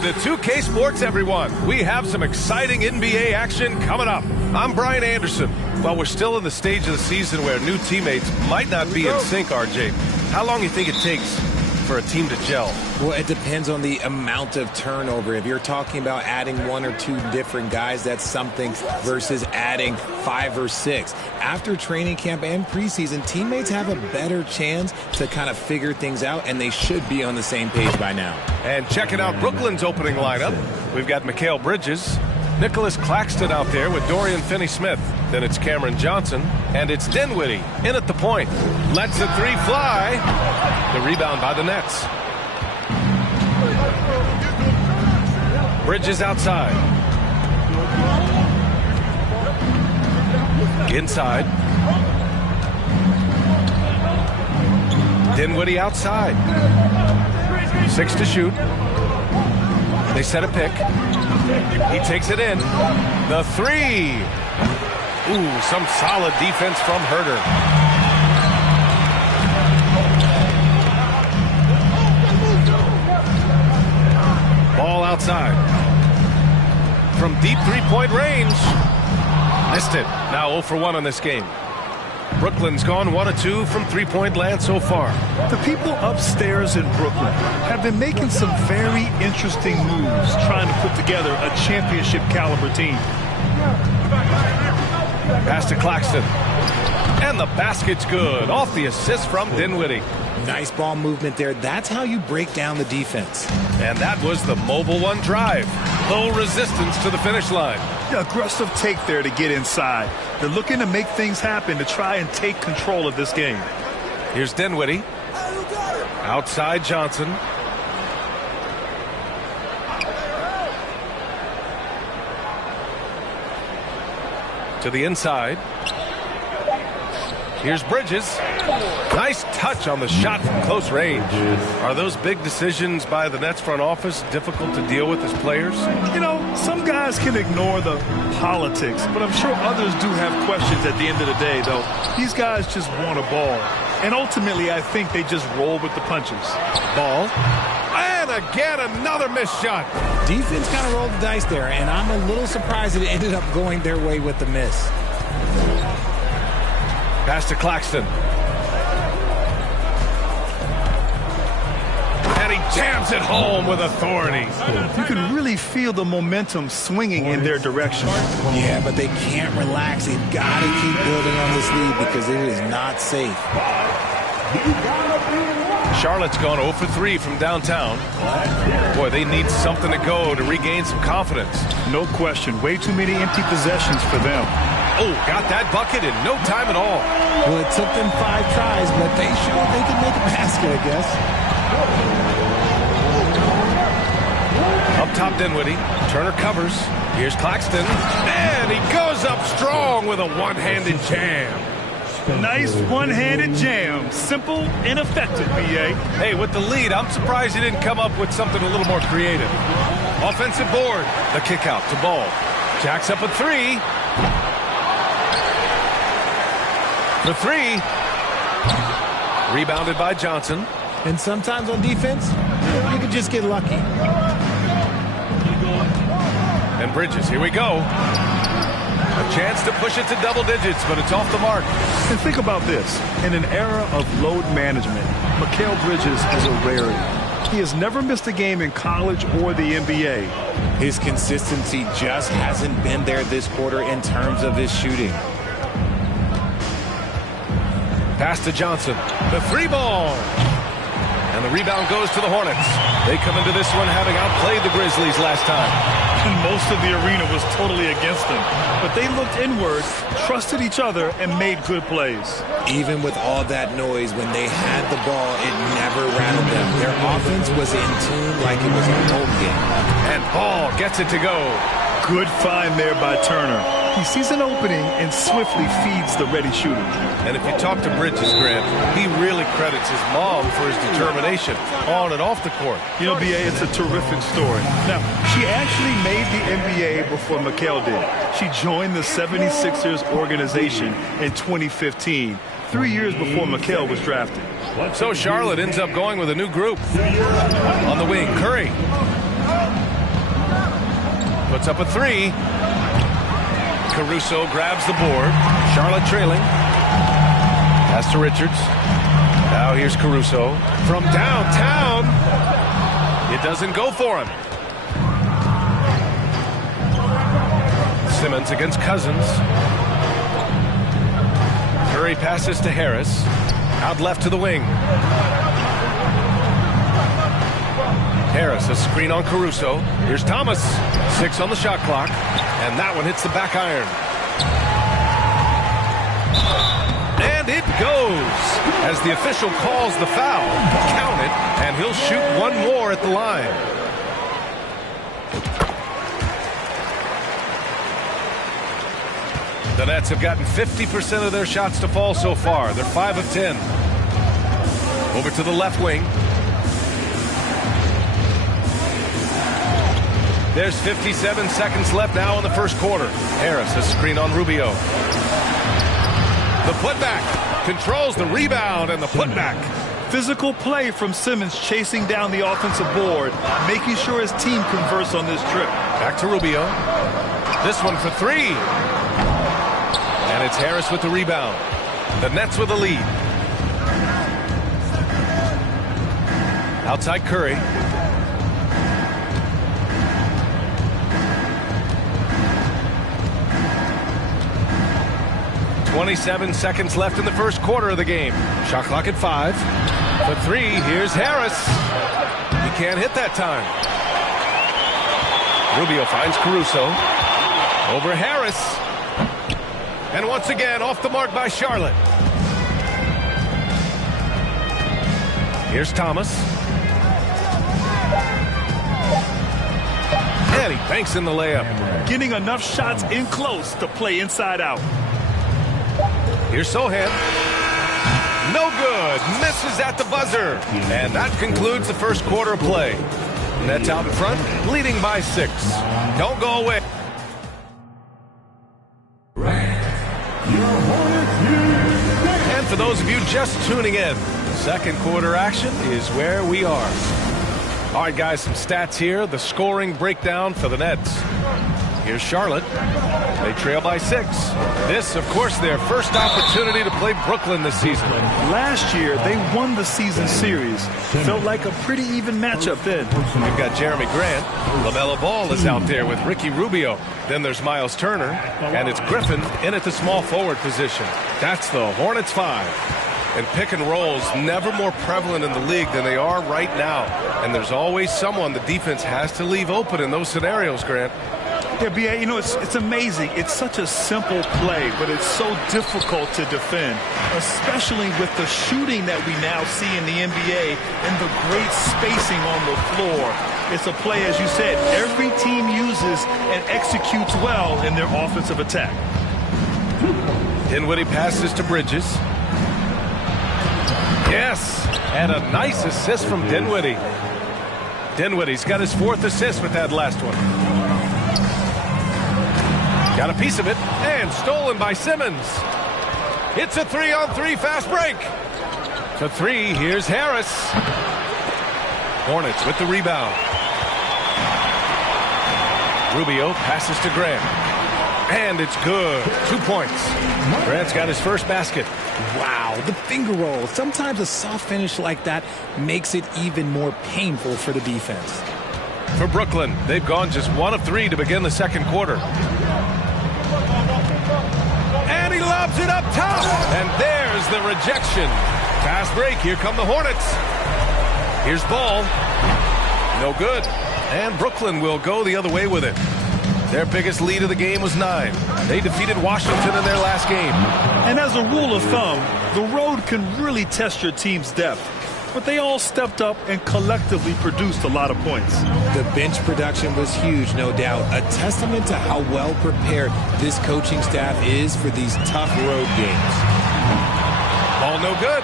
Welcome to 2K Sports, everyone. We have some exciting NBA action coming up. I'm Brian Anderson. Well, we're still in the stage of the season where new teammates might not be in sync, RJ. How long do you think it takes for a team to gel? Well, it depends on the amount of turnover. If you're talking about adding one or two different guys, that's something, versus adding 5 or 6. After training camp and preseason, teammates have a better chance to kind of figure things out, and they should be on the same page by now. And checking out Brooklyn's opening lineup, we've got Mikal Bridges, Nicholas Claxton out there with Dorian Finney-Smith. Then it's Cameron Johnson, and it's Dinwiddie in at the point. Lets the three fly. The rebound by the Nets. Bridges outside. Inside. Dinwiddie outside. 6 to shoot. They set a pick. He takes it in. The three. Ooh, some solid defense from Herter. Ball outside. From deep three-point range. Missed it. Now 0 for 1 on this game. Brooklyn's gone 1 of 2 from three-point land so far. The people upstairs in Brooklyn have been making some very interesting moves trying to put together a championship-caliber team. Pass to Claxton. And the basket's good. Off the assist from Dinwiddie. Nice ball movement there. That's how you break down the defense. And that was the Mobile One drive. Low resistance to the finish line. The aggressive take there to get inside. They're looking to make things happen to try and take control of this game. Here's Dinwiddie. Outside Johnson. To the inside. Here's Bridges. Nice touch on the shot from close range. Are those big decisions by the Nets front office difficult to deal with as players? You know, some guys can ignore the politics, but I'm sure others do have questions at the end of the day, though. These guys just want a ball. And ultimately, I think they just roll with the punches. Ball. And again, another missed shot. Defense kind of rolled the dice there, and I'm a little surprised it ended up going their way with the miss. Pass to Claxton. And he jams it home with authority. You can really feel the momentum swinging in their direction. Yeah, but they can't relax. They've got to keep building on this lead because it is not safe. Charlotte's gone 0 for 3 from downtown. Boy, they need something to go to regain some confidence. No question. Way too many empty possessions for them. Oh, got that bucket in no time at all. Well, it took them 5 tries, but they showed they could make a basket, I guess. Up top, Dinwiddie. Turner covers. Here's Claxton. And he goes up strong with a one-handed jam. Nice one-handed jam. Simple and effective, B.A. Hey, with the lead, I'm surprised he didn't come up with something a little more creative. Offensive board. The kick out to Ball. Jacks up a 3. The 3. Rebounded by Johnson. And sometimes on defense, you can just get lucky. And Bridges, here we go. A chance to push it to double digits, but it's off the mark. And think about this. In an era of load management, Mikal Bridges is a rarity. He has never missed a game in college or the NBA. His consistency just hasn't been there this quarter in terms of his shooting. Pass to Johnson. The 3 ball. And the rebound goes to the Hornets. They come into this one having outplayed the Grizzlies last time. And most of the arena was totally against them. But they looked inward, trusted each other, and made good plays. Even with all that noise, when they had the ball, it never rattled them. Their offense was in tune like it was a home game. And Ball gets it to go. Good find there by Turner. He sees an opening and swiftly feeds the ready shooter. And if you talk to Bridges, Grant, he really credits his mom for his determination on and off the court. You know, B.A., it's a terrific story. Now, she actually made the NBA before Mikal did. She joined the 76ers organization in 2015, 3 years before Mikal was drafted. So Charlotte ends up going with a new group. On the wing, Curry. Puts up a three. Caruso grabs the board. Charlotte trailing. Pass to Richards. Now here's Caruso from downtown. It doesn't go for him. Simmons against Cousins. Curry passes to Harris. Out left to the wing. Harris, a screen on Caruso. Here's Thomas. 6 on the shot clock. And that one hits the back iron. And it goes. As the official calls the foul, count it, and he'll shoot one more at the line. The Nets have gotten 50% of their shots to fall so far. They're 5 of 10. Over to the left wing. There's 57 seconds left now in the first quarter. Harris, a screen on Rubio. The putback. Controls the rebound and the putback. Physical play from Simmons chasing down the offensive board, making sure his team converts on this trip. Back to Rubio. This one for three. And it's Harris with the rebound. The Nets with the lead. Outside Curry. .27 seconds left in the first quarter of the game. Shot clock at 5. For three, here's Harris. He can't hit that time. Rubio finds Caruso. Over Harris. And once again, off the mark by Charlotte. Here's Thomas. And he banks in the layup. Getting enough shots in close to play inside out. Here's Sohan. No good. Misses at the buzzer. And that concludes the first quarter of play. Nets out in front, leading by 6. Don't go away. And for those of you just tuning in, second quarter action is where we are. All right, guys, some stats here. The scoring breakdown for the Nets. Here's Charlotte. They trail by 6. This, of course, their first opportunity to play Brooklyn this season. Last year, they won the season series. Felt like a pretty even matchup then. We've got Jeremy Grant. LaMelo Ball is out there with Ricky Rubio. Then there's Miles Turner. And it's Griffin in at the small forward position. That's the Hornets 5. And pick and rolls never more prevalent in the league than they are right now. And there's always someone the defense has to leave open in those scenarios, Grant. Yeah, B.A., you know, it's amazing. It's such a simple play, but it's so difficult to defend, especially with the shooting that we now see in the NBA and the great spacing on the floor. It's a play, as you said, every team uses and executes well in their offensive attack. Dinwiddie passes to Bridges. Yes, and a nice assist from Dinwiddie. Dinwiddie's got his 4th assist with that last one. Got a piece of it, and stolen by Simmons. It's a 3-on-3 fast break. To 3, here's Harris. Hornets with the rebound. Rubio passes to Grant. And it's good. 2 points. Grant's got his first basket. Wow, the finger roll. Sometimes a soft finish like that makes it even more painful for the defense. For Brooklyn, they've gone just 1 of 3 to begin the second quarter. And he lobs it up top. And there's the rejection. Fast break. Here come the Hornets. Here's Ball. No good. And Brooklyn will go the other way with it. Their biggest lead of the game was 9. They defeated Washington in their last game. And as a rule of thumb, the road can really test your team's depth. But they all stepped up and collectively produced a lot of points. The bench production was huge, no doubt. A testament to how well prepared this coaching staff is for these tough road games. Ball no good.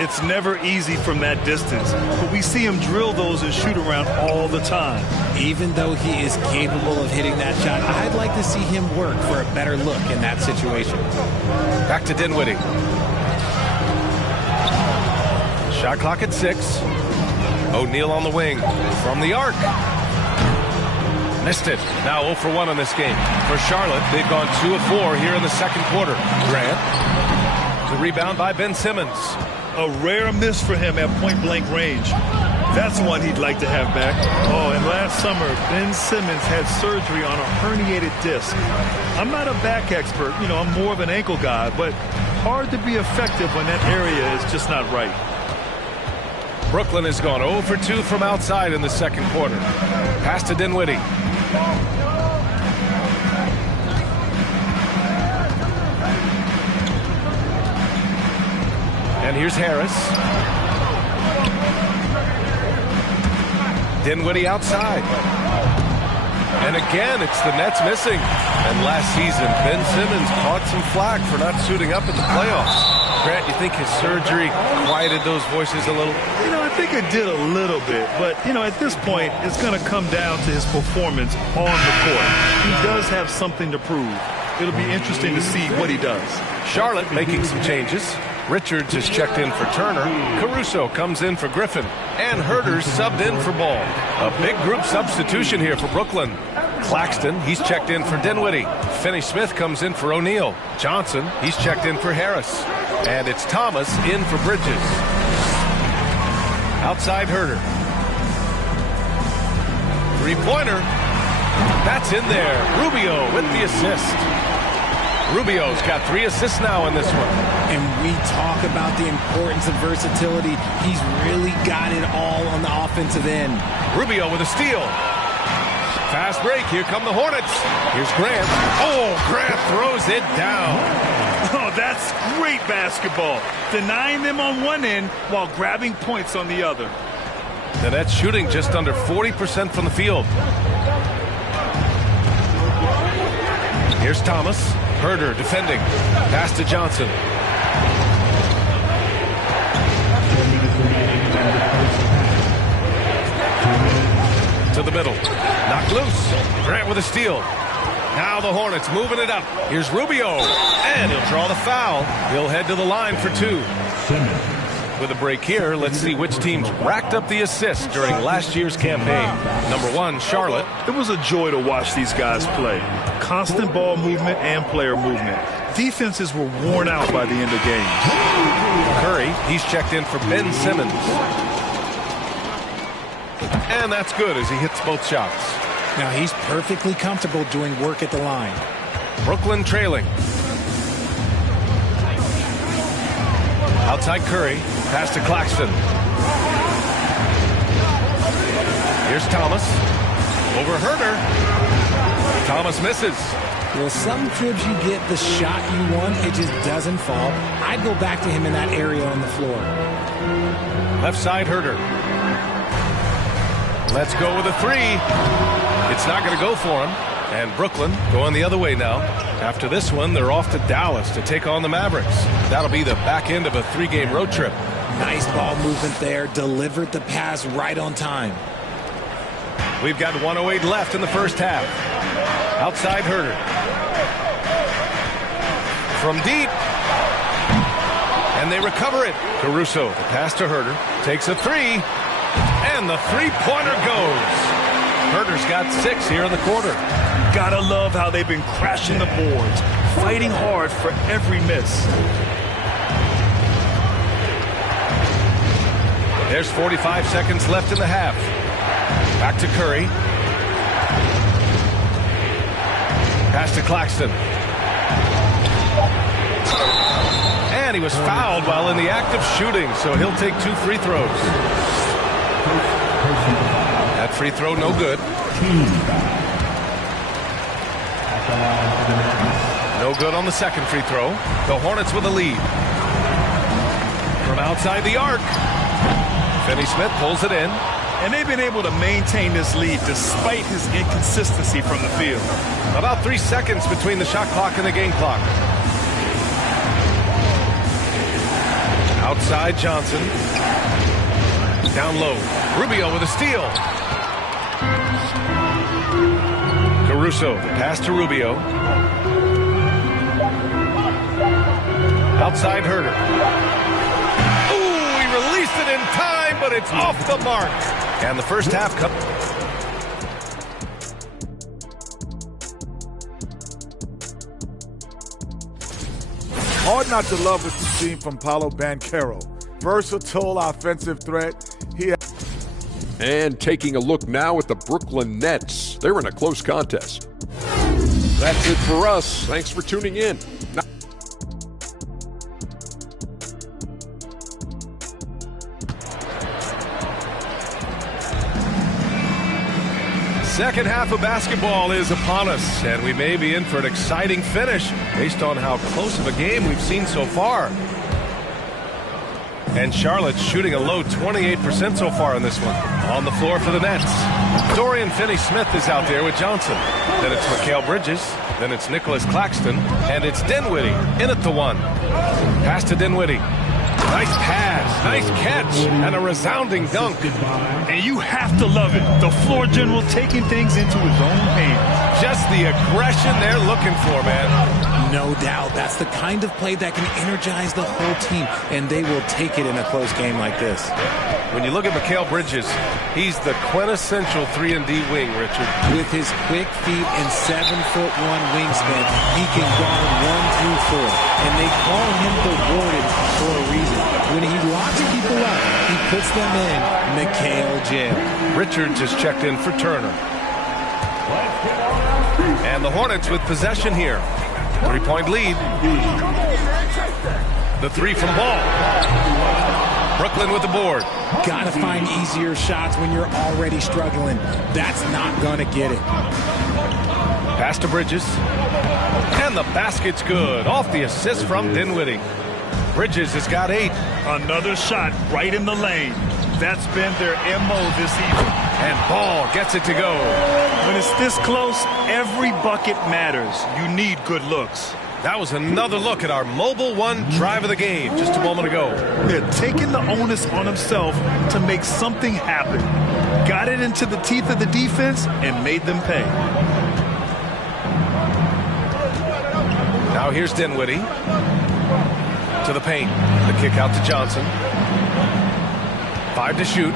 It's never easy from that distance, but we see him drill those and shoot around all the time. Even though he is capable of hitting that shot, I'd like to see him work for a better look in that situation. Back to Dinwiddie. Shot clock at 6. O'Neal on the wing from the arc. Missed it. Now 0 for 1 in this game. For Charlotte, they've gone 2 of 4 here in the second quarter. Grant. The rebound by Ben Simmons. A rare miss for him at point-blank range. That's one he'd like to have back. Oh, and last summer, Ben Simmons had surgery on a herniated disc. I'm not a back expert. I'm more of an ankle guy, but hard to be effective when that area is just not right. Brooklyn has gone 0 for 2 from outside in the second quarter. Pass to Dinwiddie. And here's Harris. Dinwiddie outside. And again, it's the Nets missing. And last season, Ben Simmons caught some flack for not suiting up in the playoffs. Grant, you think his surgery quieted those voices a little? I think it did a little bit. But, at this point, it's going to come down to his performance on the court. He does have something to prove. It'll be interesting to see what he does. Charlotte making some changes. Richards is checked in for Turner. Caruso comes in for Griffin. And Herter's subbed in for Ball. A big group substitution here for Brooklyn. Claxton, he's checked in for Dinwiddie. Finney-Smith comes in for O'Neal. Johnson, he's checked in for Harris. And it's Thomas in for Bridges. Outside Herter. Three-pointer. That's in there. Rubio with the assist. Rubio's got 3 assists now in this one. And we talk about the importance of versatility. He's really got it all on the offensive end. Rubio with a steal. Fast break. Here come the Hornets. Here's Grant. Oh, Grant throws it down. Oh, that's great basketball. Denying them on one end while grabbing points on the other. The Nets shooting just under 40% from the field. Here's Thomas. Herter defending. Pass to Johnson. To the middle. Knocked loose. Grant with a steal. Now the Hornets moving it up. Here's Rubio. And he'll draw the foul. He'll head to the line for 2. With a break here, let's see which teams racked up the assists during last year's campaign. Number 1, Charlotte. It was a joy to watch these guys play. Constant ball movement and player movement. Defenses were worn out by the end of games. Curry, he's checked in for Ben Simmons. And that's good as he hits both shots. Now he's perfectly comfortable doing work at the line. Brooklyn trailing. Outside Curry. Pass to Claxton. Here's Thomas. Over Herter. Thomas misses. Well, some cribs you get the shot you want, it just doesn't fall. I'd go back to him in that area on the floor. Left side Herter. Let's go with a 3. It's not going to go for him. And Brooklyn going the other way now. After this one, they're off to Dallas to take on the Mavericks. That'll be the back end of a 3-game road trip. Nice ball movement there. Delivered the pass right on time. We've got 1:08 left in the first half. Outside Herter. From deep. And they recover it. Caruso, the pass to Herter. Takes a 3. And the three-pointer goes. Herter's got 6 here in the quarter. Gotta love how they've been crashing the boards, fighting hard for every miss. There's 45 seconds left in the half. Back to Curry. Pass to Claxton. And he was fouled while in the act of shooting, so he'll take 2 free throws. That free throw no good. No good on the second free throw. The Hornets with a lead. From outside the arc. Finney-Smith pulls it in. And they've been able to maintain this lead despite his inconsistency from the field. About 3 seconds between the shot clock and the game clock. Outside Johnson. Down low. Rubio with a steal. Caruso, the pass to Rubio. Outside Herter. Ooh, he released it in time, but it's off the mark. And the first half Hard not to love what you've seen from Paolo Banchero. Versatile offensive threat. And taking a look now at the Brooklyn Nets. They're in a close contest. That's it for us. Thanks for tuning in. Second half of basketball is upon us, and we may be in for an exciting finish based on how close of a game we've seen so far. And Charlotte's shooting a low 28% so far in this one. On the floor for the Nets, Dorian Finney-Smith is out there with Johnson. Then it's Mikal Bridges. Then it's Nicholas Claxton. And it's Dinwiddie in at the one. Pass to Dinwiddie. Nice pass, nice catch, and a resounding dunk. And you have to love it. The floor general taking things into his own hands. Just the aggression they're looking for, man. No doubt. That's the kind of play that can energize the whole team, and they will take it in a close game like this. When you look at Mikal Bridges, he's the quintessential 3-and-D wing, Richard. With his quick feet and 7'1" wingspan, he can guard 1 through 4, and they call him the Warden for a reason. When he locks people up, he puts them in Mikal jail. Richards is checked in for Turner. And the Hornets with possession here. 3-point lead. The three from Ball. Brooklyn with the board. Gotta find easier shots when you're already struggling. That's not gonna get it. Pass to Bridges. And the basket's good. Off the assist from Dinwiddie. Bridges has got 8. Another shot right in the lane. That's been their MO this evening. And Ball gets it to go. When it's this close, every bucket matters. You need good looks. That was another look at our Mobile One drive of the game just a moment ago. They're taking the onus on himself to make something happen. Got it into the teeth of the defense and made them pay. Now here's Dinwiddie. To the paint. The kick out to Johnson. 5 to shoot.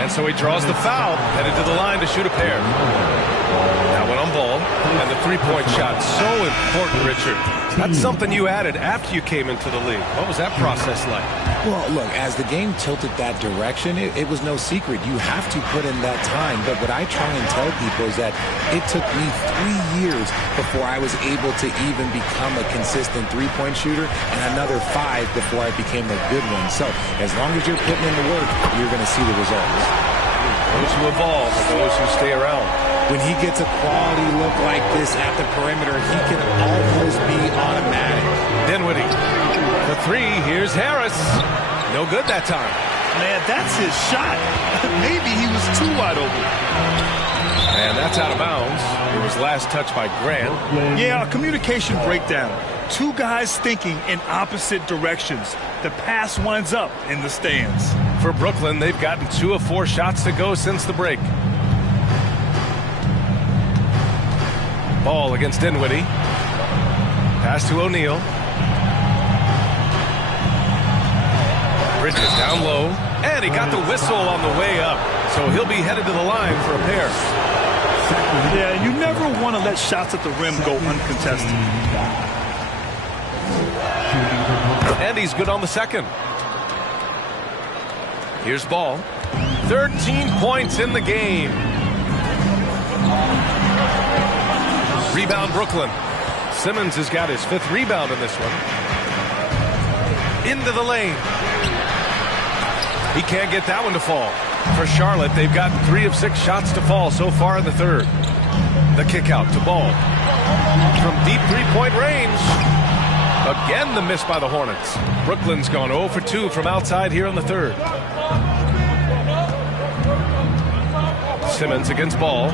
And so he draws the foul, headed to the line to shoot a pair. That went on Ball, and the three-point shot, so important, Richard. That's something you added after you came into the league. What was that process like? Well, look, as the game tilted that direction, it was no secret. You have to put in that time. But what I try and tell people is that it took me 3 years before I was able to even become a consistent three-point shooter, and another 5 before I became a good one. So as long as you're putting in the work, you're going to see the results. Those who evolve are those who stay around. When he gets a quality look like this at the perimeter, he can almost be automatic. Dinwiddie. The three. Here's Harris. No good that time. Man, that's his shot. Maybe he was too wide open. And that's out of bounds. It was last touched by Grant. Yeah, a communication breakdown. Two guys thinking in opposite directions. The pass winds up in the stands. For Brooklyn, they've gotten 2 of 4 shots to go since the break. Ball against Dinwiddie. Pass to O'Neal. Bridges down low. And he got the whistle on the way up. So he'll be headed to the line for a pair. Yeah, you never want to let shots at the rim go uncontested. And he's good on the second. Here's Ball. 13 points in the game. Rebound Brooklyn. Simmons has got his 5th rebound in this one. Into the lane. He can't get that one to fall. For Charlotte, they've gotten 3 of 6 shots to fall so far in the third. The kick out to Ball. From deep three-point range. Again, the miss by the Hornets. Brooklyn's gone 0 for 2 from outside here in the third. Simmons against Ball.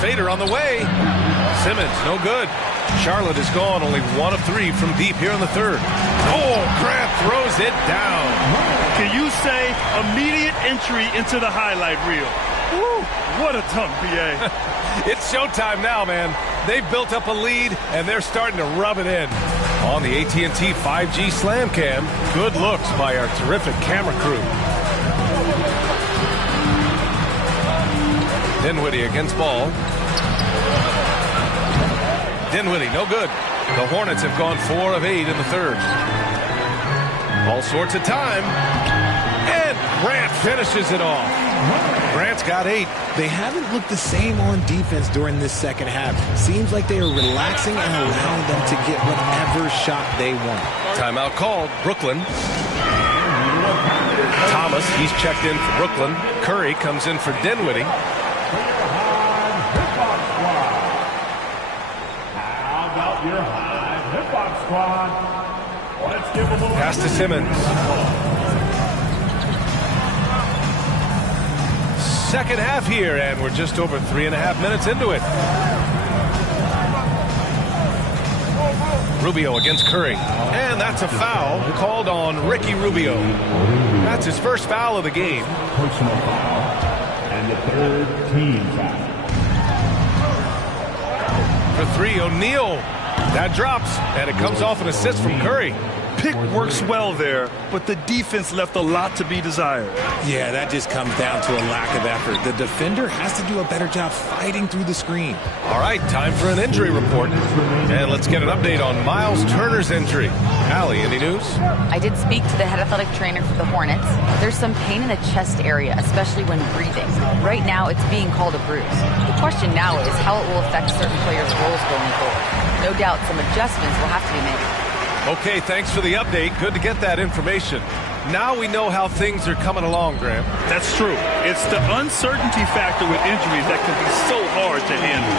Fader on the way. Simmons, no good. Charlotte is gone only 1 of 3 from deep here in the third. Oh, Grant throws it down. Can you say immediate entry into the highlight reel? Woo, what a dunk, BA. It's showtime now, man. They've built up a lead, and they're starting to rub it in. On the AT&T 5G Slam Cam, good looks by our terrific camera crew. Dinwiddie against Ball. Dinwiddie, no good. The Hornets have gone 4 of 8 in the third. All sorts of time. And Grant finishes it off. Grant's got 8. They haven't looked the same on defense during this second half. Seems like they are relaxing and allowing them to get whatever shot they want. Timeout called. Brooklyn. Thomas, he's checked in for Brooklyn. Curry comes in for Dinwiddie. How about your high hip-hop squad? Let's give them a little... Pass to Simmons. Second half here, and we're just over 3.5 minutes into it. Rubio against Curry. And that's a foul called on Ricky Rubio. That's his first foul of the game. Personal foul. And the third team foul. For 3, O'Neal. That drops, and it comes off an assist from Curry. Pick works well there, but the defense left a lot to be desired. Yeah, that just comes down to a lack of effort. The defender has to do a better job fighting through the screen. All right, time for an injury report. And let's get an update on Miles Turner's injury. Allie, any news? I did speak to the head athletic trainer for the Hornets. There's some pain in the chest area, especially when breathing. Right now, it's being called a bruise. The question now is how it will affect certain players' roles going forward. No doubt some adjustments will have to be made. Okay, thanks for the update. Good to get that information. Now we know how things are coming along, Graham. That's true. It's the uncertainty factor with injuries that can be so hard to handle.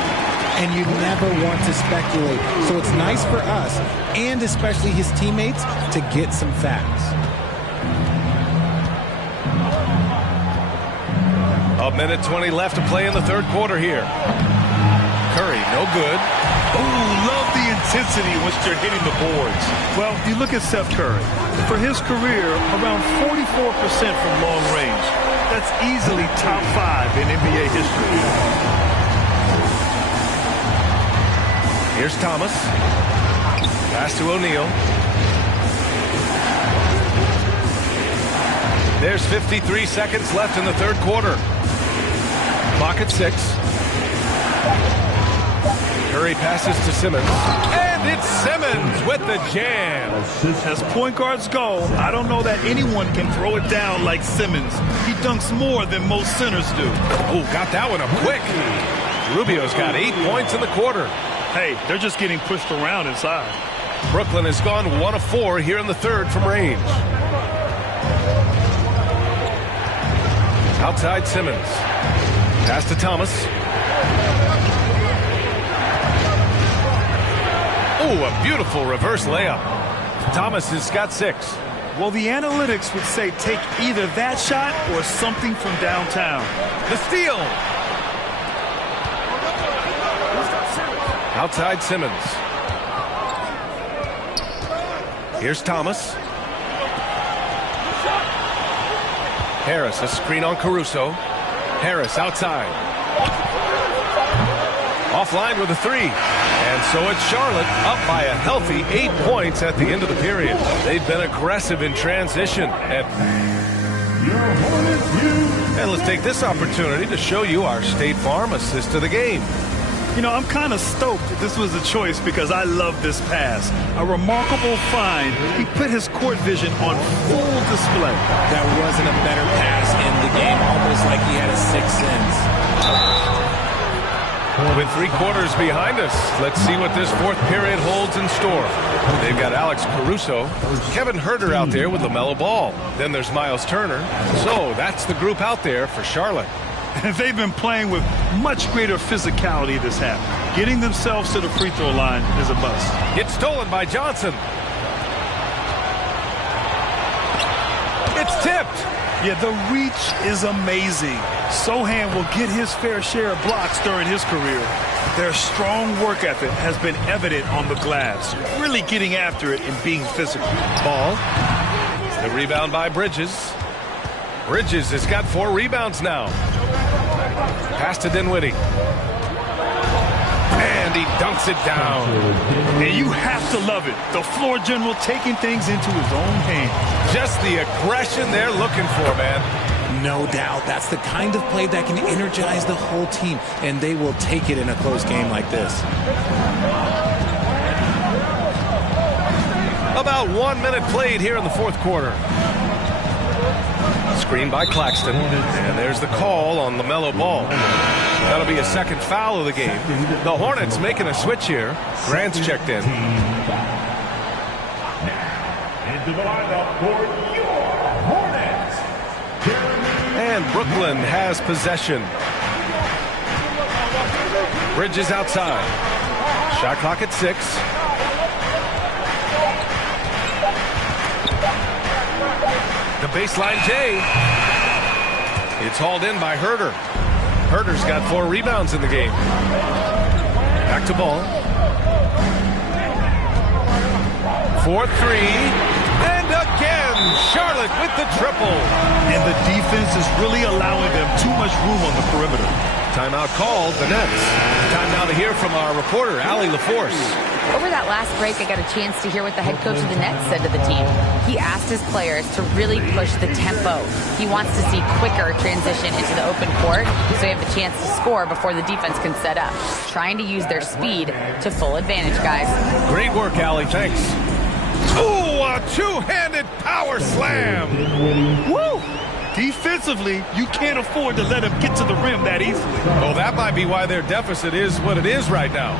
And you never want to speculate. So it's nice for us, and especially his teammates, to get some facts. A minute 20 left to play in the third quarter here. Curry, no good. Oh, love the intensity in which they're hitting the boards. Well, you look at Seth Curry. For his career, around 44% from long range. That's easily top 5 in NBA history. Here's Thomas. Pass to O'Neal. There's 53 seconds left in the third quarter. Clock at 6. Curry passes to Simmons. And it's Simmons with the jam. As point guards go, I don't know that anyone can throw it down like Simmons. He dunks more than most centers do. Oh, got that one up quick. Rubio's got 8 points in the quarter. Hey, they're just getting pushed around inside. Brooklyn has gone 1 of 4 here in the third from range. Outside Simmons. Pass to Thomas. Oh, a beautiful reverse layup. Thomas has got 6. Well, the analytics would say take either that shot or something from downtown. The steal. Outside Simmons. Here's Thomas. Harris, a screen on Caruso. Harris outside. Offline with a 3. And so it's Charlotte up by a healthy 8 points at the end of the period. They've been aggressive in transition. And let's take this opportunity to show you our State Farm assist of the game. You know, I'm kind of stoked this was a choice because I love this pass. A remarkable find. He put his court vision on full display. That wasn't a better pass in the game, almost like he had a 6th sense. With 3 quarters behind us, let's see what this fourth period holds in store. They've got Alex Caruso, Kevin Huerter out there with LaMelo Ball. Then there's Miles Turner. So that's the group out there for Charlotte. They've been playing with much greater physicality this half. Getting themselves to the free throw line is a must. It's stolen by Johnson. It's tipped. Yeah, the reach is amazing. Sohan will get his fair share of blocks during his career. Their strong work ethic has been evident on the glass, really getting after it and being physical. Ball. The rebound by Bridges. Bridges has got 4 rebounds now. Pass to Dinwiddie. And he dunks it down. And you have to love it. The floor general taking things into his own hands. Just the aggression they're looking for, man. No doubt. That's the kind of play that can energize the whole team, and they will take it in a close game like this. About 1 minute played here in the fourth quarter. Screen by Claxton. And there's the call on LaMelo Ball. That'll be a second foul of the game. The Hornets making a switch here. Grant's checked in. Into the lineup for your Hornets. And Brooklyn has possession. Bridges outside. Shot clock at 6. The baseline J. It's hauled in by Herter. Herter's got 4 rebounds in the game. Back to Ball. 4-3. And again, Charlotte with the triple. And the defense is really allowing them too much room on the perimeter. Timeout called, the Nets. Time now to hear from our reporter, Allie LaForce. Over that last break, I got a chance to hear what the head coach of the Nets said to the team. He asked his players to really push the tempo. He wants to see quicker transition into the open court so they have the chance to score before the defense can set up. Trying to use their speed to full advantage, guys. Great work, Allie. Thanks. Ooh, a two-handed power slam. Woo! Defensively, you can't afford to let him get to the rim that easily. Oh, that might be why their deficit is what it is right now.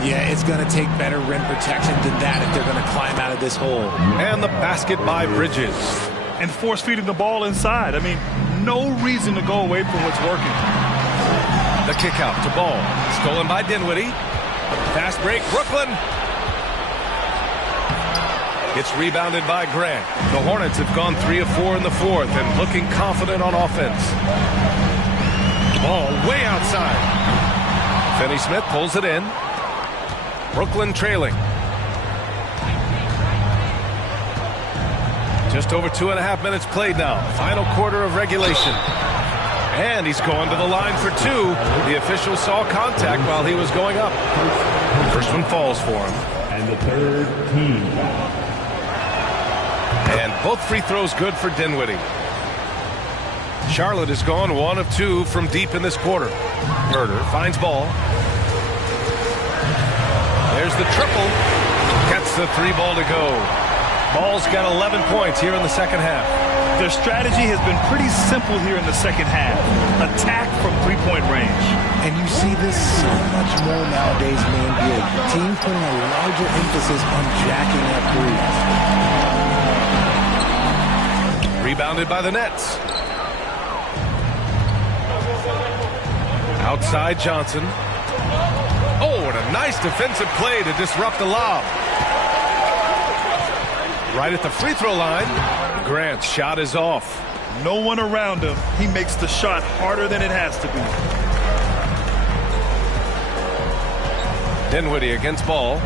Yeah, it's going to take better rim protection than that if they're going to climb out of this hole. And the basket by Bridges. And force feeding the ball inside. I mean, no reason to go away from what's working. The kick out to Ball. Stolen by Dinwiddie. Fast break, Brooklyn. It's rebounded by Grant. The Hornets have gone 3 of 4 in the fourth and looking confident on offense. Ball way outside. Finney-Smith pulls it in. Brooklyn trailing. Just over 2.5 minutes played now. Final quarter of regulation. And he's going to the line for 2. The official saw contact while he was going up. First one falls for him. And the third team. And both free throws good for Dinwiddie. Charlotte has gone 1 of 2 from deep in this quarter. Herter finds Ball. There's the triple. Gets the 3 ball to go. Ball's got 11 points here in the second half. Their strategy has been pretty simple here in the second half. Attack from three-point range. And you see this so much more nowadays in the NBA. Teams putting a larger emphasis on jacking up threes. Rebounded by the Nets. Outside Johnson. Oh, and a nice defensive play to disrupt the lob. Right at the free throw line. Grant's shot is off. No one around him. He makes the shot harder than it has to be. Dinwiddie against Ball.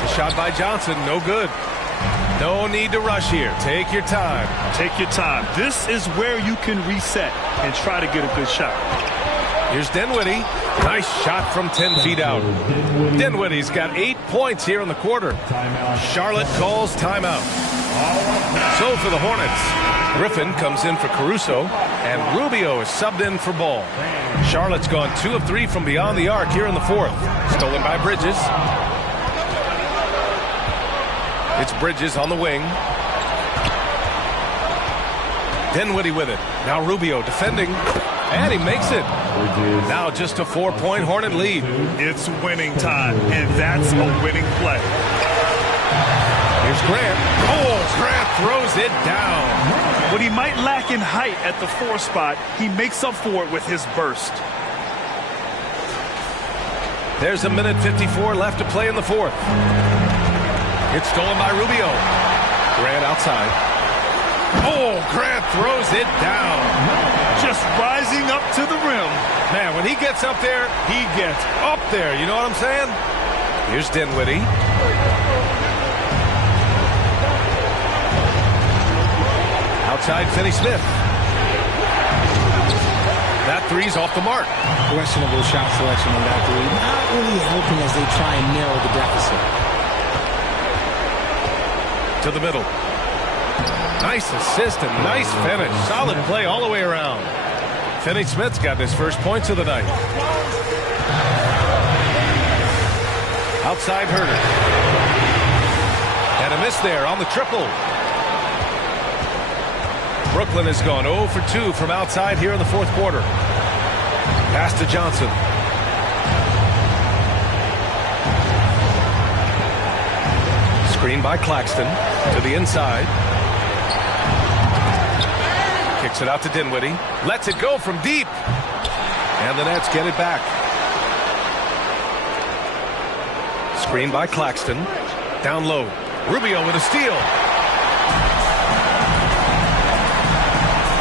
The shot by Johnson, no good. No need to rush here. Take your time. Take your time. This is where you can reset and try to get a good shot. Here's Dinwiddie. Nice shot from 10 feet out. Dinwiddie's got 8 points here in the quarter. Charlotte calls timeout. So for the Hornets, Griffin comes in for Caruso, and Rubio is subbed in for Ball. Charlotte's gone 2 of 3 from beyond the arc here in the fourth. Stolen by Bridges. It's Bridges on the wing. Dinwiddie with it. Now Rubio defending. And he makes it. Now just a 4-point Hornet lead. It's winning time, and that's a winning play. Here's Grant. Oh, Grant throws it down. What he might lack in height at the 4 spot, he makes up for it with his burst. There's a minute 54 left to play in the fourth. It's stolen by Rubio. Grant outside. Oh, Grant throws it down. Just rising up to the rim. Man, when he gets up there, he gets up there. You know what I'm saying? Here's Dinwiddie. Outside Finney-Smith. That three's off the mark. Questionable shot selection on that three. Not really helping as they try and narrow the deficit. To the middle. Nice assist and nice finish. Solid play all the way around. Finney-Smith's got his first points of the night. Outside Herder. And a miss there on the triple. Brooklyn has gone 0 for 2 from outside here in the fourth quarter. Pass to Johnson. Screen by Claxton to the inside. Kicks it out to Dinwiddie. Lets it go from deep. And the Nets get it back. Screen by Claxton. Down low. Rubio with a steal.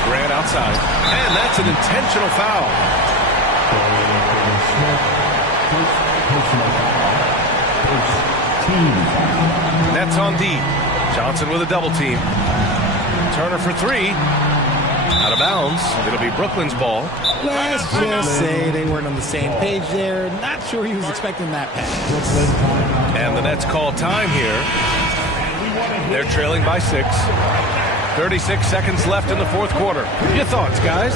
Grant outside. And that's an intentional foul. Nets on D. Johnson with a double team. Turner for three. Out of bounds. It'll be Brooklyn's ball. Let's just say they weren't on the same page there. Not sure he was expecting that pass. And the Nets call time here. They're trailing by 6. 36 seconds left in the fourth quarter. Your thoughts, guys?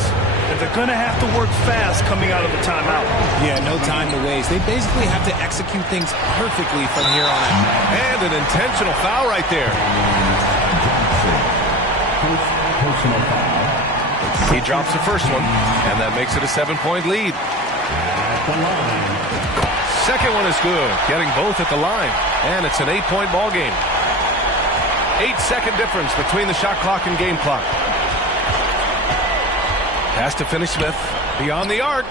They're going to have to work fast coming out of the timeout. Yeah, no time to waste. They basically have to execute things perfectly from here on out. And an intentional foul right there. He drops the first one, and that makes it a 7-point lead. Second one is good, getting both at the line. And it's an 8-point ball game. 8-second difference between the shot clock and game clock. Pass to Finney-Smith. Beyond the arc.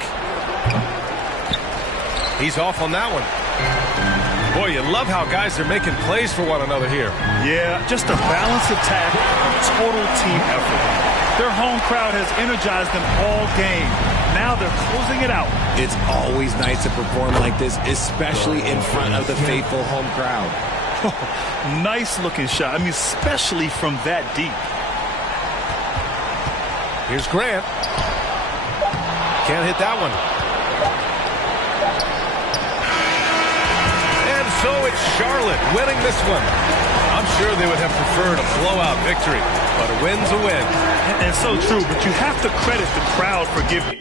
He's off on that one. Boy, you love how guys are making plays for one another here. Yeah, just a balanced attack, total team effort. Their home crowd has energized them all game. Now they're closing it out. It's always nice to perform like this, especially in front of the faithful home crowd. Nice looking shot. I mean, especially from that deep. Here's Grant. Can't hit that one. And so it's Charlotte winning this one. I'm sure they would have preferred a blowout victory, but a win's a win. And so true, but you have to credit the crowd for giving.